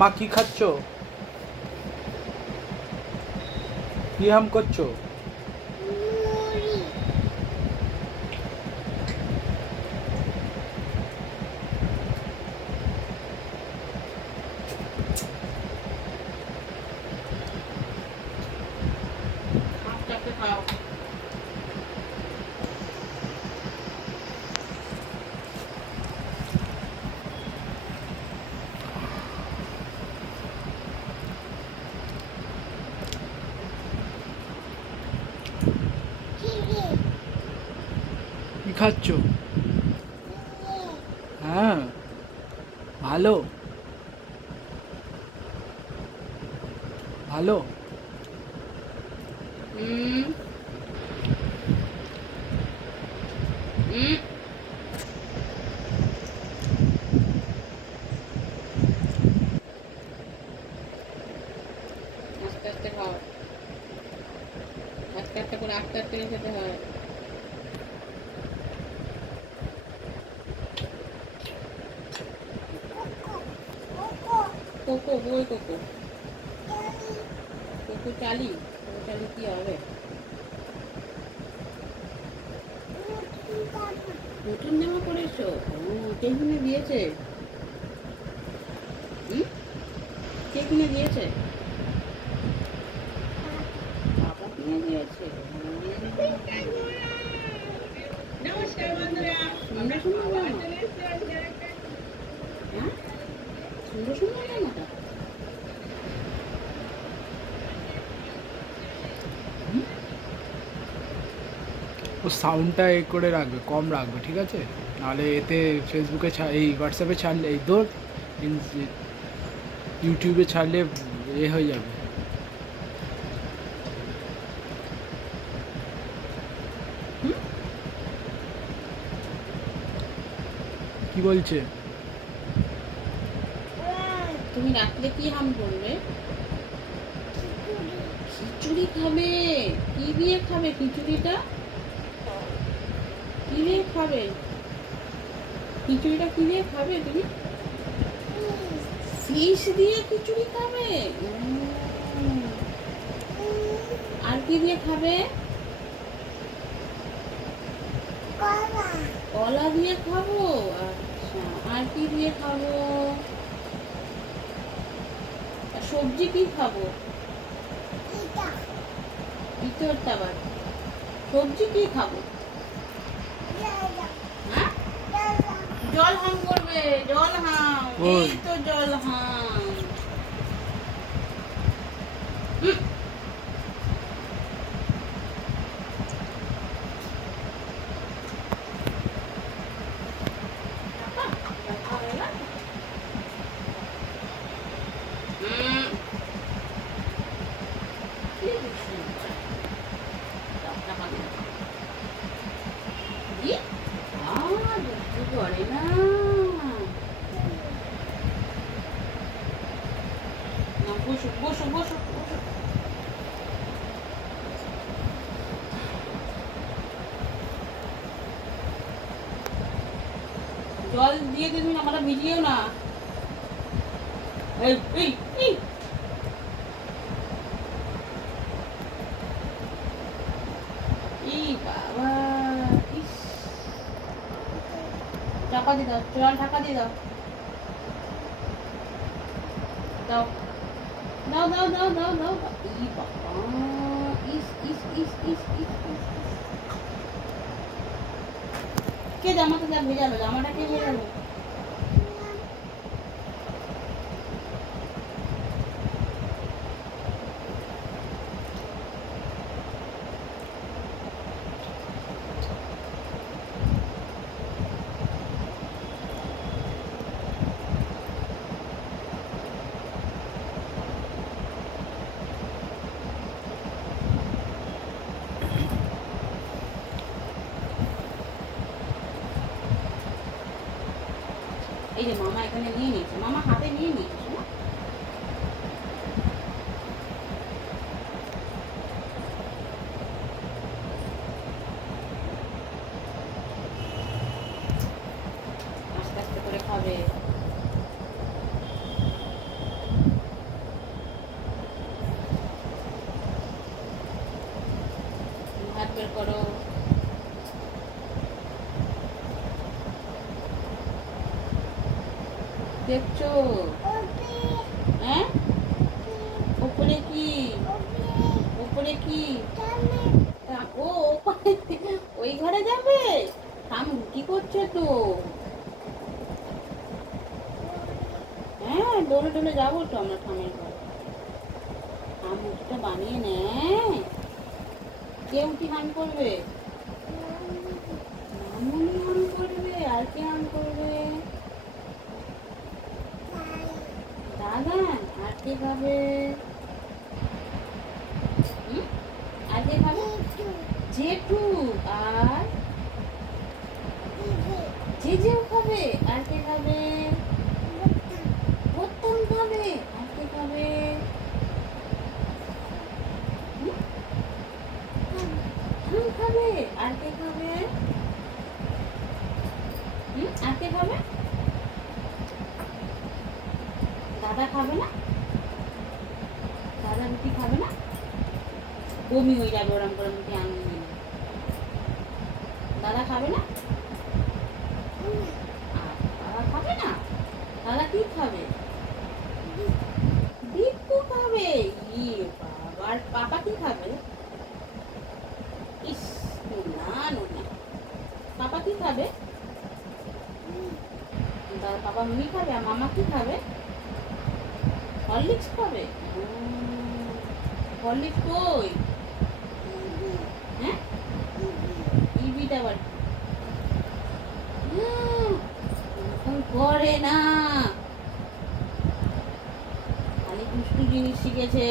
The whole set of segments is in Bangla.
মা কি খাচ্ছ? কি হাম করছো? কি খাচ্ছ? হ্যাঁ, ভালো ভালো। আস্তে আস্তে খাও, আস্তে আস্তে করে আস্তে আস্তে করে খেতে হয়। কোকো বই কোকো কোকো চালি, কোকো চালি কি হবে? নতুন জামা পরেছো? কে কিনে দিয়েছে? কে কিনে দিয়েছে? বাবা কিনে দিয়েছে। নমস্কার বন্ধুরা, সুন্দর সুন্দর জামা। হ্যাঁ, সুন্দর সুন্দর জামাটা। ও সাউন্ডটা এ করে রাখবে, কম রাখবে, ঠিক আছে? নাহলে এতে ফেসবুকে এই হোয়াটসঅ্যাপে ছাড়লে এই তোর ইউটিউবে ছাড়লে এ হয়ে যাবে। কি বলছে? তুমি রাত্রে কি হাম করবে? খিচুড়ি খাবে? কি দিয়ে খাবে খিচুড়িটা? কি দিয়ে খাবে খিচুড়িটা? কি দিয়ে খাবে তুমি? ফিশ দিয়ে খিচুড়ি খাবে? আর কি দিয়ে খাবে? কলা দিয়ে খাবো। আচ্ছা, আর কি দিয়ে খাবো? সবজি কি খাবো? ইতরটা আবার সবজি কি খাবো? হ্যাঁ, জল হাম করবে, জল হাম। এই তো জল হাম। করে না, বসো বসো বসো বসো। জল দিয়ে তুমি আমরা ভিজিয়েও না। এই এই এই এই বাবা, ইস, চাপা দিয়ে দাও, জল ঢাকা দিয়ে দাও। দাও দাও দাও দাও দাও দাও। ই বাবা, ইস ইস ইস ইস ইস ইস। কে জামাটা যা ভেজালো? জামাটা কে ভেজালো? এই যে মামা এখানে নিয়ে নিয়েছে, মামা হাতে নিয়ে নিয়েছে। আস্তে আস্তে করে খাবে। বের করো। দেখছো? হ্যাঁ, উপরে কি? উপরে কি? ও ওপারে, ওই ঘরে যাবে? থাম, কি করছো তো? হ্যাঁ, দৌড়ে দৌড়ে যাবো তো আমরা ঠামের ঘরে। থাম, মুখটা বানিয়ে নে। কে উঠি হাম করবে? মামুনি হাম করবে, আর কে হাম করবে? দাদা, আর কে খাবে? হুম? আর কে খাবে? জেঠু। আর জেজেও খাবে। আর কে খাবে? বোতাম খাবে। আর কে খাবে? হুম? আম খাবে। আর কে খাবে? আর কে খাবে? দাদা খাবে না? দাদা রুটি খাবে না? বমি হয়ে যাবে ওরম করে রুটি আনলে। দাদা খাবে না? দাদা খাবে না? দাদা কি খাবে? দীপু খাবে। ইয়ে বাবা, আর পাপা কি খাবে? ইস, না না, পাপা কি খাবে? দাদা, পাপা মুড়ি খাবে। আর মামা কি খাবে? হরলিক্স খাবে। হরলিক্স কই? হ্যাঁ, ইবিটা আবার এরকম করে না, খালি দুষ্টু জিনিস শিখেছে।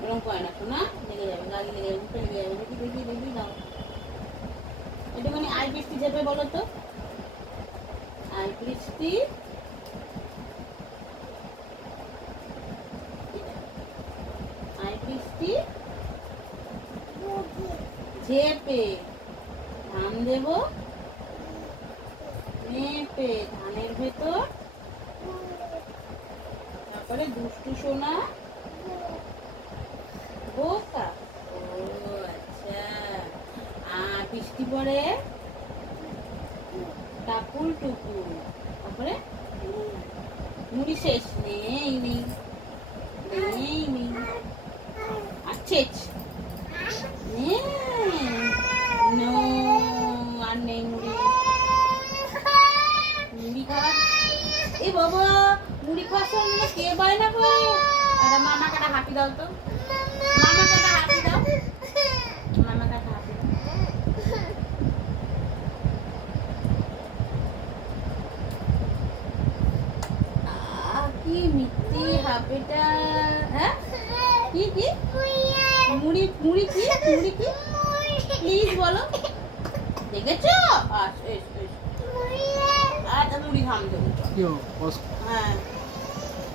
এরকম করে না শোনা, লেগে যাবে, গালি লেগে যাবে, মুখে লেগে যাবে। দেখি দেখি দেখি, দাও একটুখানি আই বৃষ্টি চেপে বলো তো। আই বৃষ্টি, আই বৃষ্টি ঝেপে ধান দেব, মেপে ধানের ভেতর, তারপরে দুষ্টু সোনা বোকা। ও আচ্ছা, আর বৃষ্টি পড়ে টাপুল টুপুল, তারপরে মুড়ি শেষ, নেই নেই নেই নেই, আচ্ছা নো, আর নেই মুড়ি। মুড়ি খাওয়া, এ বাবা, মুড়ি খাওয়ার সময় কে বায়না করে? একটা মামাকে একটা হাঁটি দাও তো, মামাকে একটা হাঁটি দাও, মামাকে একটা হাঁটি দাও। কি মিষ্টি হাঁপিটা। হ্যাঁ, কি কি মুড়ি? মুড়ি কি? মুড়ি কি? প্লিজ বলো। দেখেছো? আচ্ছা মুড়ি খাম দেবো। ইয়ো, হ্যাঁ।